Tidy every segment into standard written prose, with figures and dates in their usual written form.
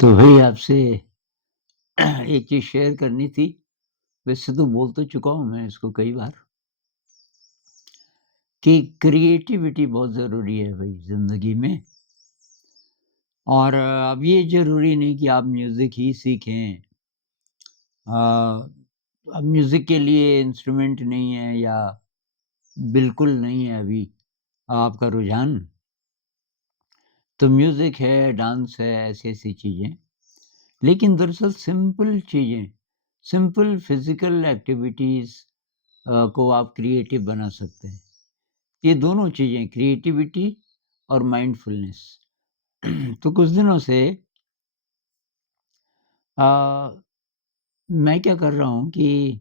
तो भाई आपसे एक चीज़ शेयर करनी थी। वैसे तो बोल तो चुका हूँ मैं इसको कई बार कि क्रिएटिविटी बहुत ज़रूरी है भाई ज़िंदगी में। और अब ये ज़रूरी नहीं कि आप म्यूज़िक ही सीखें। अब म्यूज़िक के लिए इंस्ट्रूमेंट नहीं है या बिल्कुल नहीं है अभी आपका रुझान, तो म्यूज़िक है, डांस है, ऐसी-ऐसी चीज़ें। लेकिन दरअसल सिंपल चीज़ें, सिंपल फिज़िकल एक्टिविटीज़ को आप क्रिएटिव बना सकते हैं। ये दोनों चीज़ें क्रिएटिविटी और माइंडफुलनेस। तो कुछ दिनों से अ, मैं क्या कर रहा हूँ कि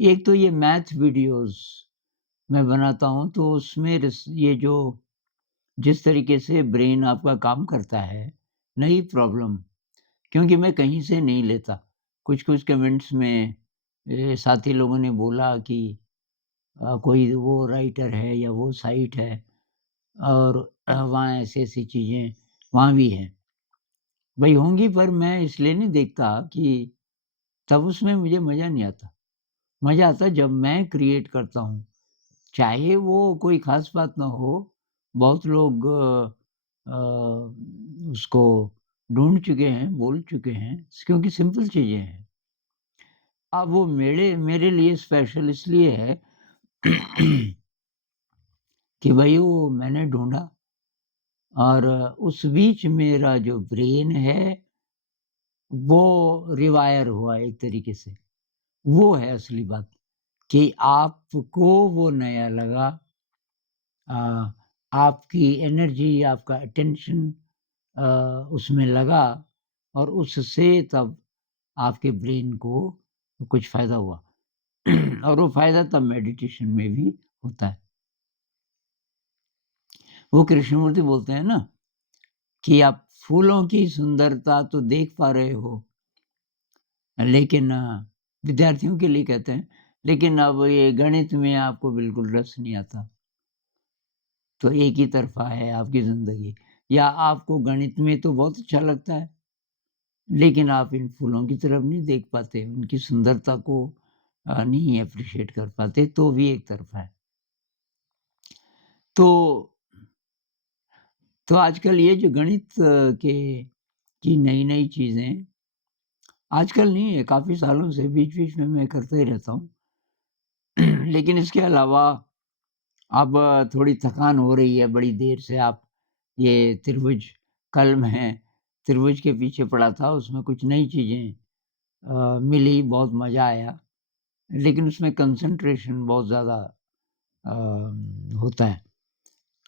एक तो ये मैथ वीडियोज़ मैं बनाता हूँ, तो उसमें ये जो जिस तरीके से ब्रेन आपका काम करता है, नई प्रॉब्लम क्योंकि मैं कहीं से नहीं लेता। कुछ-कुछ कमेंट्स में साथी लोगों ने बोला कि कोई वो राइटर है या वो साइट है और वहाँ ऐसी-ऐसी चीज़ें वहाँ भी हैं। भई होंगी पर मैं इसलिए नहीं देखता कि तब उसमें मुझे मज़ा नहीं आता। मज़ा आता है जब मैं क्रिएट करता हूँ। चाहे वो कोई ख़ास बात ना हो, बहुत लोग उसको ढूँढ चुके हैं, बोल चुके हैं क्योंकि सिंपल चीज़ें हैं। अब वो मेरे मेरे लिए स्पेशल इसलिए है कि भई वो मैंने ढूँढा और उस बीच मेरा जो ब्रेन है वो रिवायर हुआ एक तरीके से। वो है असली बात कि आपको वो नया लगा। अ, आपकी एनर्जी, आपका अटेंशन अ, उसमें लगा और उससे तब आपके ब्रेन को कुछ फ़ायदा हुआ। और वो फ़ायदा तब मेडिटेशन में भी होता है। वो कृष्णमूर्ति बोलते हैं ना कि आप फूलों की सुंदरता तो देख पा रहे हो, लेकिन विद्यार्थियों के लिए कहते हैं, लेकिन अब ये गणित में आपको बिल्कुल रस नहीं आता, तो एक ही तरफ़ा है आपकी ज़िंदगी। या आपको गणित में तो बहुत अच्छा लगता है, लेकिन आप इन फूलों की तरफ नहीं देख पाते, उनकी सुंदरता को नहीं एप्रिशिएट कर पाते, तो भी एक तरफ़ा है। तो तो आजकल ये जो गणित के की नई-नई चीज़ें आजकल नहीं है, काफ़ी सालों से बीच-बीच में मैं करता ही रहता हूँ। लेकिन इसके अलावा अब थोड़ी थकान हो रही है, बड़ी देर से आप ये त्रिभुज कल मैं त्रिभुज के पीछे पड़ा था, उसमें कुछ नई चीज़ें मिली, बहुत मज़ा आया। लेकिन उसमें कंसंट्रेशन बहुत ज़्यादा होता है।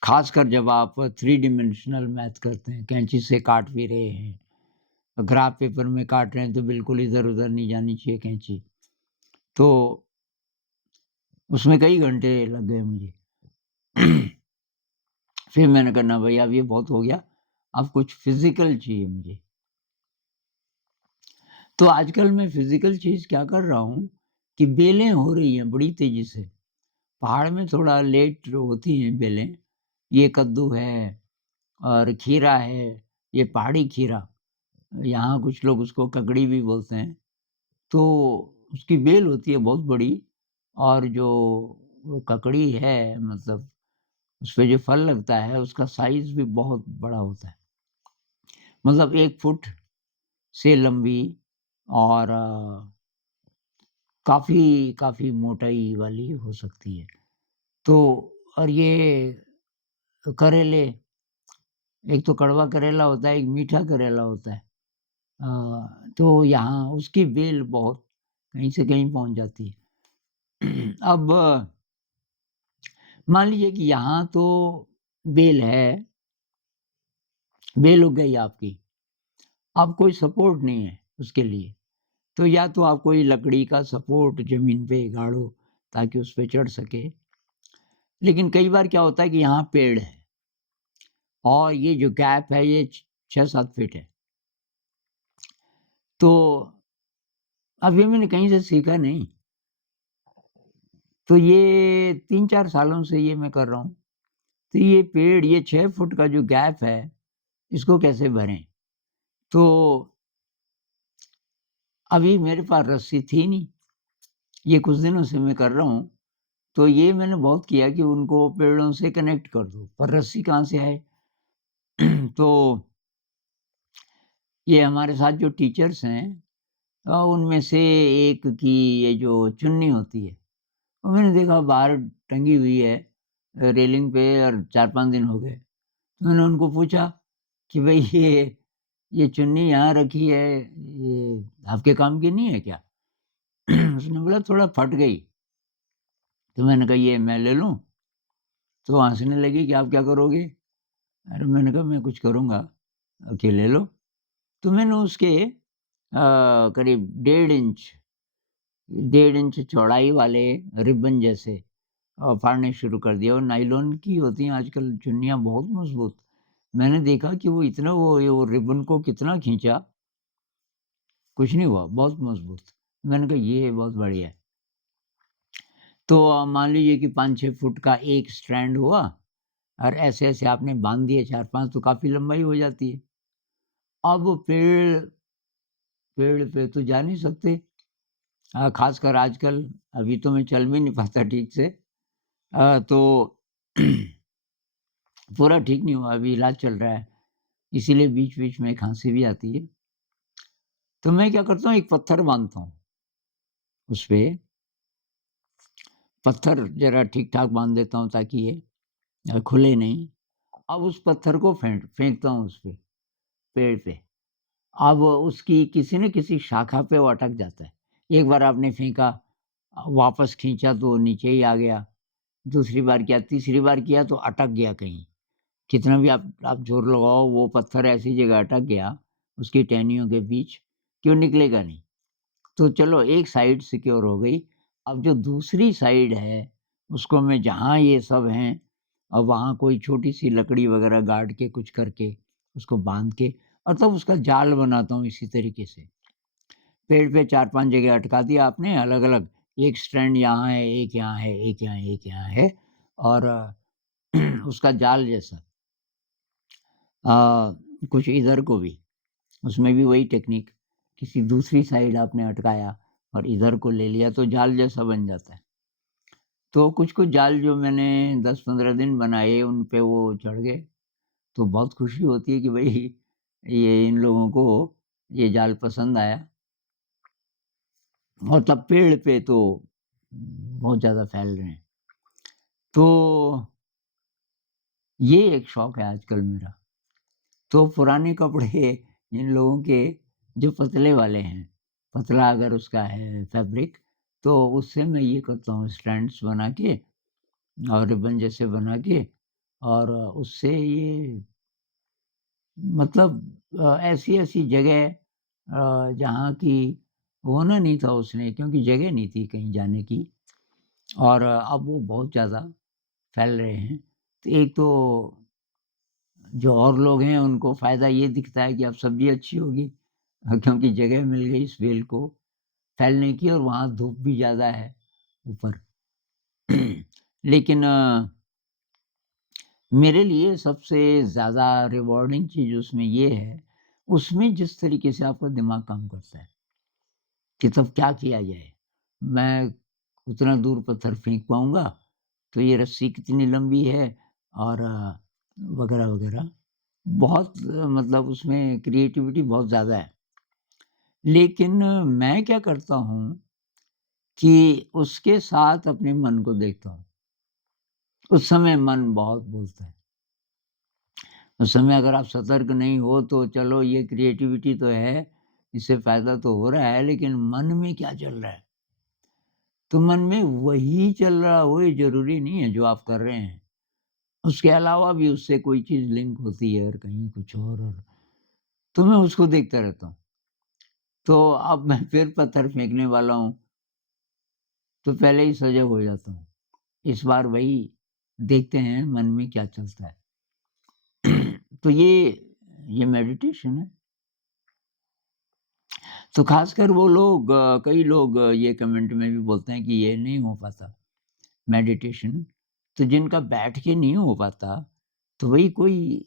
ख़ासकर जब आप थ्री डायमेंशनल मैथ करते हैं, कैंची से काट भी रहे हैं, ग्राफ़ पेपर में काट रहे हैं, तो बिल्कुल इधर-उधर नहीं जानी चाहिए कैंची। तो उसमें कई घंटे लग गए मुझे। फिर मैंने कहा ना भई अब ये बहुत हो गया, अब कुछ फ़िज़िकल चाहिए मुझे। तो आजकल मैं फ़िज़िकल चीज़ क्या कर रहा हूँ कि बेलें हो रही हैं बड़ी तेज़ी से। पहाड़ में थोड़ा लेट होती हैं बेलें। ये कद्दू है और खीरा है, ये पहाड़ी खीरा, यहाँ कुछ लोग उसको ककड़ी भी बोलते हैं। तो उसकी बेल होती है बहुत बड़ी और जो वो ककड़ी है मतलब उसपे जो फल लगता है उसका साइज़ भी बहुत बड़ा होता है। मतलब 1 फुट से लंबी और काफ़ी काफ़ी मोटाई वाली हो सकती है। तो और ये करेले, एक तो कड़वा करेला होता है, एक मीठा करेला होता है। तो यहाँ उसकी बेल बहुत कहीं से कहीं पहुँच जाती है। अब मान लीजिए कि यहाँ तो बेल है, बेल उग गई आपकी, अब कोई सपोर्ट नहीं है उसके लिए। तो या तो आप कोई लकड़ी का सपोर्ट ज़मीन पे गाड़ो ताकि उस पे चढ़ सके। लेकिन कई बार क्या होता है कि यहाँ पेड़ है और ये जो गैप है ये 6-7 फीट है। तो अब ये मैंने कहीं से सीखा नहीं। तो ये 3-4 सालों से ये मैं कर रहा हूँ। तो ये पेड़ ये 6 फुट का जो गैप है, इसको कैसे भरें? तो अभी मेरे पास रस्सी थी नहीं, ये कुछ दिनों से मैं कर रहा हूँ, तो ये मैंने बहुत किया कि उनको पेड़ों से कनेक्ट कर दो, पर रस्सी कहाँ से आए? तो ये हमारे साथ जो टीचर्स हैं उनमें से एक की ये जो चुन्नी होती है, वो मैंने देखा बाहर टंगी हुई है रेलिंग पे और 4-5 दिन हो गए। तो मैंने उनको पूछा कि भई ये चुन्नी यहाँ रखी है, ये आपके काम की नहीं है क्या? उसने बोला थोड़ा फट गई। तो मैंने कहा ये मैं ले लूँ? तो हँसने लगी कि आप क्या करोगे? अरे मैंने कहा मैं कुछ करूँगा, कि ले लो। तो मैंने उसके करीब 1.5 इंच चौड़ाई वाले रिबन जैसे फाड़ने शुरू कर दिए और नायलॉन की होती हैं आजकल चुन्नियाँ बहुत मज़बूत। मैंने देखा कि वो इतना वो रिबन को कितना खींचा, कुछ नहीं हुआ, बहुत मज़बूत। मैंने कहा ये बहुत बढ़िया है। तो मान लीजिए कि 5-6 फुट का एक स्ट्रैंड हुआ और ऐसे-ऐसे आपने बाँध दिए 4-5 तो काफ़ी लंबाई हो जाती है। अब पेड़ पेड़ पे तो जा नहीं सकते ख़ासकर आजकल, अभी तो मैं चल भी नहीं पाता ठीक से। तो पूरा ठीक नहीं हुआ, अभी इलाज चल रहा है, इसीलिए बीच-बीच में खाँसी भी आती है। तो मैं क्या करता हूँ, एक पत्थर बाँधता हूँ उसपे, पत्थर ज़रा ठीक-ठाक बाँध देता हूँ ताकि ये खुले नहीं। अब उस पत्थर को फेंकता हूँ उसपे, पेड़ पे। अब उसकी किसी न किसी शाखा पे वो अटक जाता है। एक बार आपने फेंका वापस खींचा तो नीचे ही आ गया, दूसरी बार किया, तीसरी बार किया तो अटक गया कहीं। कितना भी आप ज़ोर लगाओ वो पत्थर ऐसी जगह अटक गया, उसकी टहनियों के बीच कि वो निकलेगा नहीं। तो चलो एक साइड सिक्योर हो गई, अब जो दूसरी साइड है, उसको मैं जहाँ ये सब हैं वहाँ कोई छोटी-सी लकड़ी वगैरह गाड़ के कुछ करके, उसको बाँध के और तब उसका जाल बनाता हूँ इसी तरीके से। पेड़ पे 4-5 जगह अटका दिया आपने अलग-अलग, एक स्ट्रैंड यहाँ है, एक यहाँ है, एक यहाँ, एक यहाँ है और उसका जाल जैसा कुछ इधर को भी, उसमें भी वही टेक्नीक, किसी दूसरी साइड आपने अटकाया और इधर को ले लिया तो जाल जैसा बन जाता है। तो कुछ-कुछ जाल जो मैंने 10-15 दिन बनाए उन पे वो चढ़ गए, तो बहुत खुशी होती है कि भई ये इन लोगों को ये जाल पसंद आया और तब पेड़ पे तो बहुत ज़्यादा फैल रहे हैं। तो ये एक शौक है आजकल मेरा। तो पुराने कपड़े इन लोगों के जो पतले वाले हैं, पतला अगर उसका है फैब्रिक, तो उससे मैं ये करता हूँ स्टैंड्स बना के और रिबन जैसे बना के और उससे ये मतलब ऐसी-ऐसी जगह जहाँ की होना नहीं था उसने क्योंकि जगह नहीं थी कहीं जाने की और अब वो बहुत ज़्यादा फैल रहे हैं। तो एक तो जो और लोग हैं उनको फ़ायदा ये दिखता है कि अब सब्ज़ी अच्छी होगी क्योंकि जगह मिल गई इस बेल को फैलने की और वहाँ धूप भी ज़्यादा है ऊपर। लेकिन मेरे लिए सबसे ज़्यादा रिवार्डिंग चीज़ उसमें ये है, उसमें जिस तरीके से आपका दिमाग काम करता है कि तब क्या किया जाए? मैं उतना दूर पत्थर फेंक पाऊँगा, तो ये रस्सी कितनी लंबी है और वगैरह-वगैरह। बहुत मतलब उसमें क्रिएटिविटी बहुत ज़्यादा है। लेकिन मैं क्या करता हूँ कि उसके साथ अपने मन को देखता हूँ। उस समय मन बहुत बोलता है। उस समय अगर आप सतर्क नहीं हो तो चलो ये क्रिएटिविटी तो है, इससे फ़ायदा तो हो रहा है लेकिन मन में क्या चल रहा है? तो मन में वही चल रहा हो ये ज़रूरी नहीं है जो आप कर रहे हैं। उसके अलावा भी उससे कोई चीज़ लिंक होती है और कहीं कुछ और तो मैं उसको देखता रहता हूँ। तो अब मैं फिर पत्थर फेंकने वाला हूँ, तो पहले ही सजग हो जाता हूँ। इस बार वही देखते हैं मन में क्या चलता है। तो ये मेडिटेशन है। तो ख़ासकर वो लोग कई लोग ये कमेंट में भी बोलते हैं कि ये नहीं हो पाता मेडिटेशन। तो जिनका बैठ के नहीं हो पाता, तो वही कोई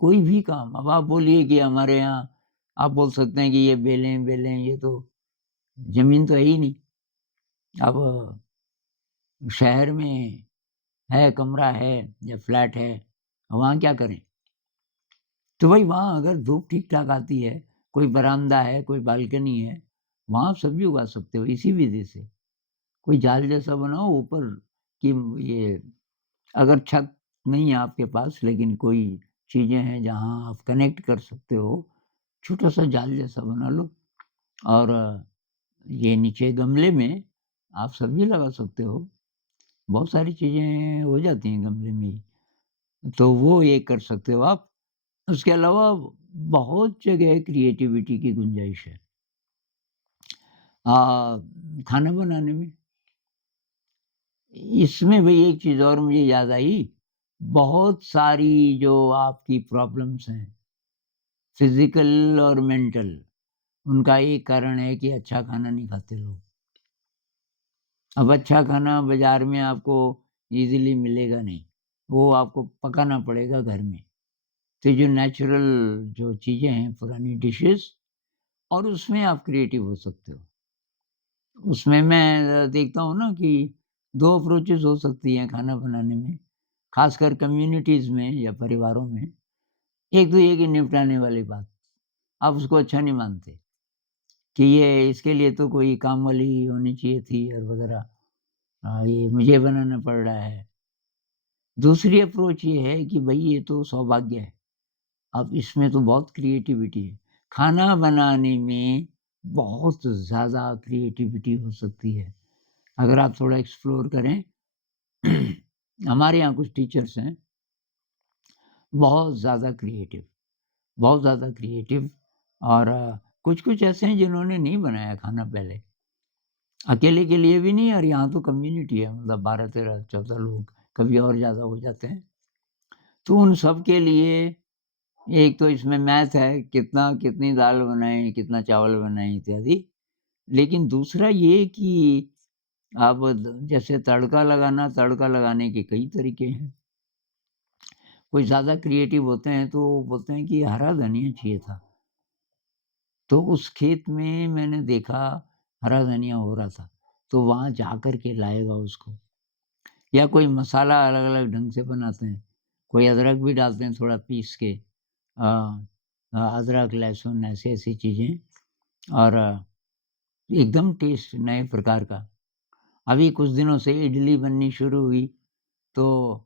कोई भी काम अब आप बोलिए कि हमारे यहाँ आप बोल सकते हैं कि ये बेलें, ये तो ज़मीन तो है ही नहीं। अब शहर में है, कमरा है या फ्लैट है, वहाँ क्या करें? तो भई वहाँ अगर धूप ठीक-ठाक आती है, कोई बरामदा है, कोई बालकनी है, वहाँ आप सब्ज़ी उगा सकते हो इसी विधि से। कोई जाल जैसा बनाओ ऊपर कि ये अगर छत नहीं है आपके पास लेकिन कोई चीज़ें हैं जहाँ आप कनेक्ट कर सकते हो, छोटा-सा जाल जैसा बना लो और ये नीचे गमले में आप सब्ज़ी लगा सकते हो। बहुत सारी चीज़ें हो जाती हैं गमले में ही, तो वो ये कर सकते हो आप। उसके अलावा बहुत जगह क्रिएटिविटी की गुंजाइश है। खाना बनाने में, इसमें भई एक चीज़ और मुझे याद आई, बहुत सारी जो आपकी प्रॉब्लम्स हैं, फ़िज़िकल और मेंटल, उनका एक कारण है कि अच्छा खाना नहीं खाते लोग। अब अच्छा खाना बाज़ार में आपको ईज़िली मिलेगा नहीं, वो आपको पकाना पड़ेगा घर में। तो जो नेचुरल जो चीज़ें हैं, पुरानी डिशेज़ और उसमें आप क्रिएटिव हो सकते हो। उसमें मैं देखता हूँ ना कि 2 अप्रोचेज़ हो सकती हैं खाना बनाने में, ख़ासकर कम्युनिटीज़ में या परिवारों में। एक तो ये कि निपटाने वाली बात, आप उसको अच्छा नहीं मानते कि ये इसके लिए तो कोई काम वाली होनी चाहिए थी और वग़ैरह। ये मुझे बनाना पड़ रहा है। दूसरी अप्रोच ये है कि भई ये तो सौभाग्य है, अब इसमें तो बहुत क्रिएटिविटी है। खाना बनाने में बहुत ज़्यादा क्रिएटिविटी हो सकती है, अगर आप थोड़ा एक्सप्लोर करें। हमारे यहाँ कुछ टीचर्स हैं, बहुत ज़्यादा क्रिएटिव, बहुत ज़्यादा क्रिएटिव और कुछ-कुछ ऐसे हैं जिन्होंने नहीं बनाया खाना पहले। अकेले के लिए भी नहीं और यहाँ तो कम्युनिटी है मतलब 12, 13, 14 लोग, कभी और ज़्यादा हो जाते हैं। तो उन सब के लिए एक तो इसमें मैथ है, कितनी दाल बनाएँ, कितना चावल बनाएँ इत्यादि। लेकिन दूसरा ये कि अब द जैसे तड़का लगाने के कई तरीके हैं। कोई ज़्यादा क्रिएटिव होते हैं तो बोलते हैं कि हरा धनिया चाहिए था। तो उस खेत में मैंने देखा हरा धनिया हो रहा था, तो वहाँ जाकर के लाएगा उसको। या कोई मसाला अलग-अलग ढंग से बनाते हैं। कोई अदरक भी डालते हैं थोड़ा पीस के। अदरक, लहसुन ऐसी-ऐसी चीज़ें और एकदम टेस्ट नए प्रकार का। अभी कुछ दिनों से इडली बननी शुरू हुई, तो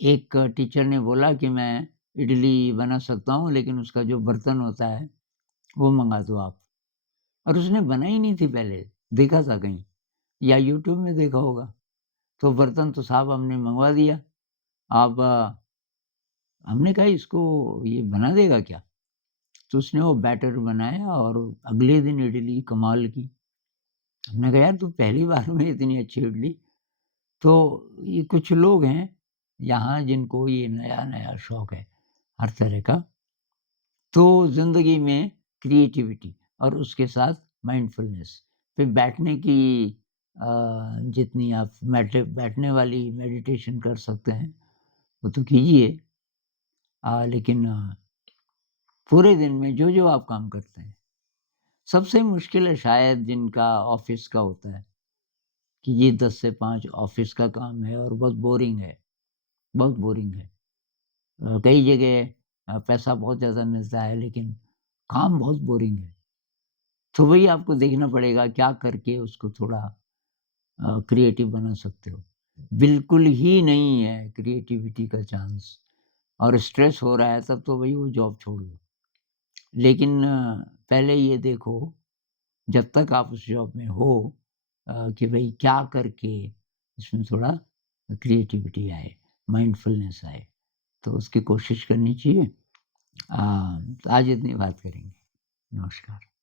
एक टीचर ने बोला कि मैं इडली बना सकता हूँ, लेकिन उसका जो बर्तन होता है, वो मँगा दो आप। और उसने बनाई नहीं थी पहले, देखा था कहीं या यूट्यूब में देखा होगा। तो बर्तन तो साहब हमने मँगवा दिया। अब हमने कहा इसको ये बना देगा क्या? तो उसने वो बैटर बनाया और अगले दिन इडली कमाल की। हमने कहा यार तू पहली बार में इतनी अच्छी इडली। तो ये कुछ लोग हैं यहाँ जिनको ये नया-नया शौक है हर तरह का। तो ज़िंदगी में क्रिएटिविटी और उसके साथ माइंडफुलनेस फिर बैठने की अ, जितनी आप बैठने वाली मेडिटेशन कर सकते हैं, वो तो कीजिए। लेकिन पूरे दिन में जो-जो आप काम करते हैं, सबसे मुश्किल है शायद जिनका ऑफ़िस का होता है, कि ये 10 से 5 ऑफ़िस का काम है और बहुत बोरिंग है, बहुत बोरिंग है। कई जगह पैसा बहुत ज़्यादा मिलता है लेकिन काम बहुत बोरिंग है। तो वही आपको देखना पड़ेगा क्या करके उसको थोड़ा क्रिएटिव बना सकते हो। बिल्कुल ही नहीं है क्रिएटिविटी का चांस और स्ट्रेस हो रहा है तब तो भई वो जॉब छोड़ दो। लेकिन पहले ये देखो जब तक आप उस जॉब में हो कि भई क्या करके इसमें थोड़ा क्रिएटिविटी आए, माइंडफुलनेस आए, तो उसकी कोशिश करनी चाहिए। तो आज इतनी बात करेंगे। नमस्कार।